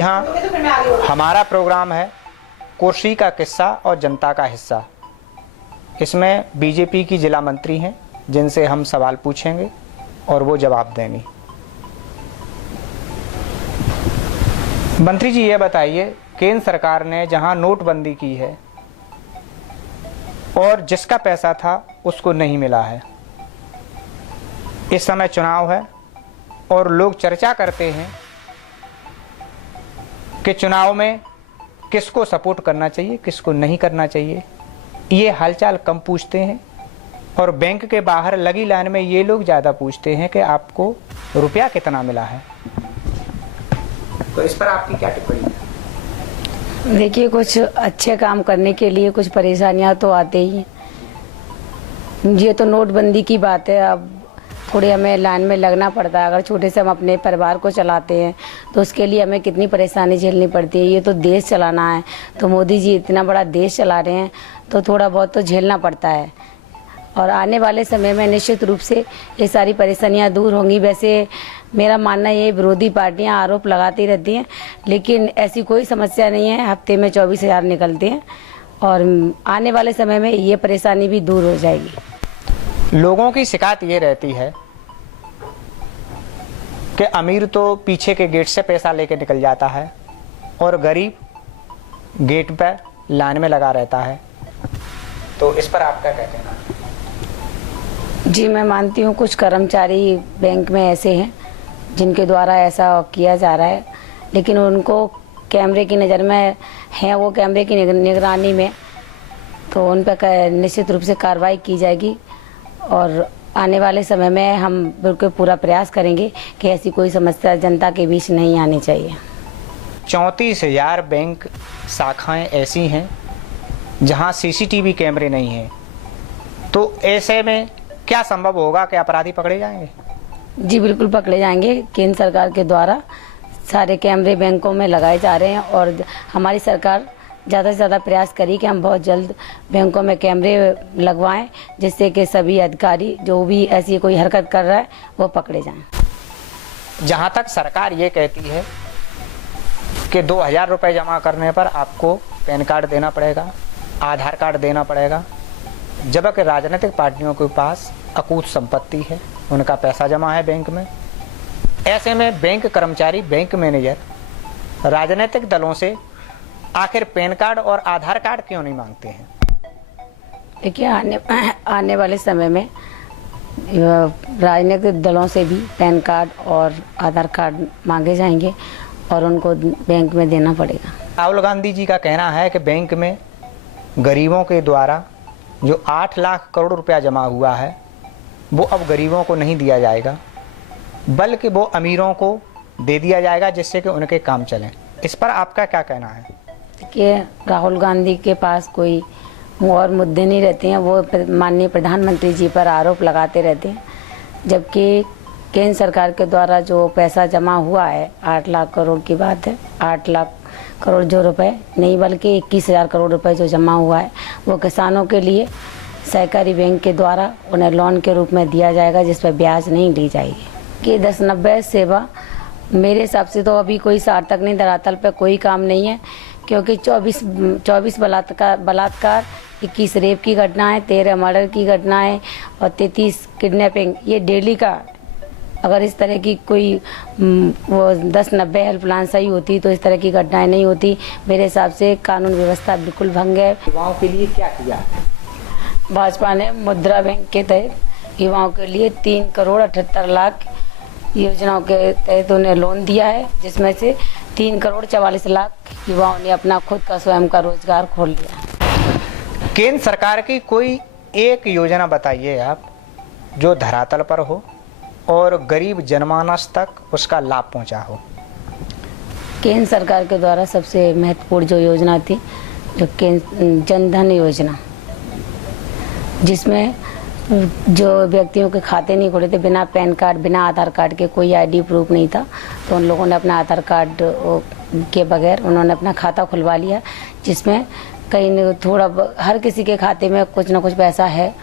यहाँ हमारा प्रोग्राम है कुर्सी का किस्सा और जनता का हिस्सा। इसमें बीजेपी की जिला मंत्री हैं जिनसे हम सवाल पूछेंगे और वो जवाब देंगी। मंत्री जी ये बताइए, केंद्र सरकार ने जहां नोटबंदी की है और जिसका पैसा था उसको नहीं मिला है, इस समय चुनाव है और लोग चर्चा करते हैं कि चुनाव में किसको सपोर्ट करना चाहिए किसको नहीं करना चाहिए। ये हालचाल कम पूछते हैं और बैंक के बाहर लगी लाइन में ये लोग ज़्यादा पूछते हैं कि आपको रुपया कितना मिला है। तो इस पर आपकी क्या टिप्पणी है? देखिए, कुछ अच्छे काम करने के लिए कुछ परेशानियां तो आते ही हैं। ये तो नोटबंदी की बात है, अब थोड़े हमें लाइन में लगना पड़ता है। अगर छोटे से हम अपने परिवार को चलाते हैं तो उसके लिए हमें कितनी परेशानी झेलनी पड़ती है। ये तो देश चलाना है, तो मोदी जी इतना बड़ा देश चला रहे हैं तो थोड़ा बहुत तो झेलना पड़ता है। और आने वाले समय में निश्चित रूप से ये सारी परेशानियां दूर होंगी। वैसे मेरा मानना ये, विरोधी पार्टियां आरोप लगाती रहती हैं, लेकिन ऐसी कोई समस्या नहीं है। हफ्ते में 24,000 निकलते हैं और आने वाले समय में ये परेशानी भी दूर हो जाएगी। लोगों की शिकायत ये रहती है कि अमीर तो पीछे के गेट से पैसा लेके निकल जाता है और गरीब गेट पर लाइन में लगा रहता है। तो इस पर आप क्या कहते हैं? जी, मैं मानती हूँ कुछ कर्मचारी बैंक में ऐसे हैं जिनके द्वारा ऐसा किया जा रहा है, लेकिन उनको कैमरे की नज़र में है, वो कैमरे की निगरानी में, तो उन पर निश्चित रूप से कार्रवाई की जाएगी। और आने वाले समय में हम बिल्कुल पूरा प्रयास करेंगे कि ऐसी कोई समस्या जनता के बीच नहीं आनी चाहिए। 34,000 बैंक शाखाएं ऐसी हैं जहां सीसीटीवी कैमरे नहीं हैं, तो ऐसे में क्या संभव होगा कि अपराधी पकड़े जाएंगे? जी बिल्कुल पकड़े जाएंगे। केंद्र सरकार के द्वारा सारे कैमरे बैंकों में लगाए जा रहे हैं और हमारी सरकार ज़्यादा से ज़्यादा प्रयास करी कि हम बहुत जल्द बैंकों में कैमरे लगवाएं, जिससे कि सभी अधिकारी जो भी ऐसी कोई हरकत कर रहा है वो पकड़े जाएं। जहां तक सरकार ये कहती है कि 2,000 रुपये जमा करने पर आपको पैन कार्ड देना पड़ेगा, आधार कार्ड देना पड़ेगा, जबकि राजनीतिक पार्टियों के पास अकूत संपत्ति है, उनका पैसा जमा है बैंक में। ऐसे में बैंक कर्मचारी, बैंक मैनेजर राजनीतिक दलों से आखिर पैन कार्ड और आधार कार्ड क्यों नहीं मांगते हैं? देखिए, आने वाले समय में राजनीतिक दलों से भी पैन कार्ड और आधार कार्ड मांगे जाएंगे और उनको बैंक में देना पड़ेगा। राहुल गांधी जी का कहना है कि बैंक में गरीबों के द्वारा जो 8 लाख करोड़ रुपया जमा हुआ है वो अब गरीबों को नहीं दिया जाएगा, बल्कि वो अमीरों को दे दिया जाएगा जिससे कि उनके काम चलें। इस पर आपका क्या कहना है? देखिए, राहुल गांधी के पास कोई और मुद्दे नहीं रहते हैं, वो माननीय प्रधानमंत्री जी पर आरोप लगाते रहते हैं, जबकि केंद्र सरकार के द्वारा जो पैसा जमा हुआ है 8 लाख करोड़ की बात है, 8 लाख करोड़ जो रुपए नहीं बल्कि 21,000 करोड़ रुपए जो जमा हुआ है वो किसानों के लिए सहकारी बैंक के द्वारा उन्हें लोन के रूप में दिया जाएगा, जिस पर ब्याज नहीं ली जाएगी। कि 1090 सेवा मेरे हिसाब से तो अभी कोई सार्थक नहीं, धरातल पे कोई काम नहीं है, क्योंकि 24 बलात्कार, 21 रेप की घटनाएं, 13 मर्डर की घटनाएं और 33 किडनैपिंग, ये डेली का। अगर इस तरह की कोई वो 1090 हेल्पलाइन सही होती तो इस तरह की घटनाएं नहीं होती। मेरे हिसाब से कानून व्यवस्था बिल्कुल भंग है। युवाओं के लिए क्या किया? भाजपा ने मुद्रा बैंक के तहत युवाओं के लिए 3 करोड़ 78 लाख योजनाओं के तहत उन्हें लोन दिया है, जिसमें से 3 करोड़ 44 लाख युवाओं ने अपना खुद का स्वयं का रोजगार खोल लिया। केंद्र सरकार की कोई एक योजना बताइए आप जो धरातल पर हो और गरीब जनमानस तक उसका लाभ पहुंचा हो। केंद्र सरकार के द्वारा सबसे महत्वपूर्ण जो योजना थी, जो जन धन योजना, जिसमें जो व्यक्तियों के खाते नहीं खुले थे, बिना पैन कार्ड, बिना आधार कार्ड के, कोई आईडी प्रूफ नहीं था, तो उन लोगों ने अपना आधार कार्ड के बगैर उन्होंने अपना खाता खुलवा लिया, जिसमें कहीं थोड़ा हर किसी के खाते में कुछ ना कुछ पैसा है।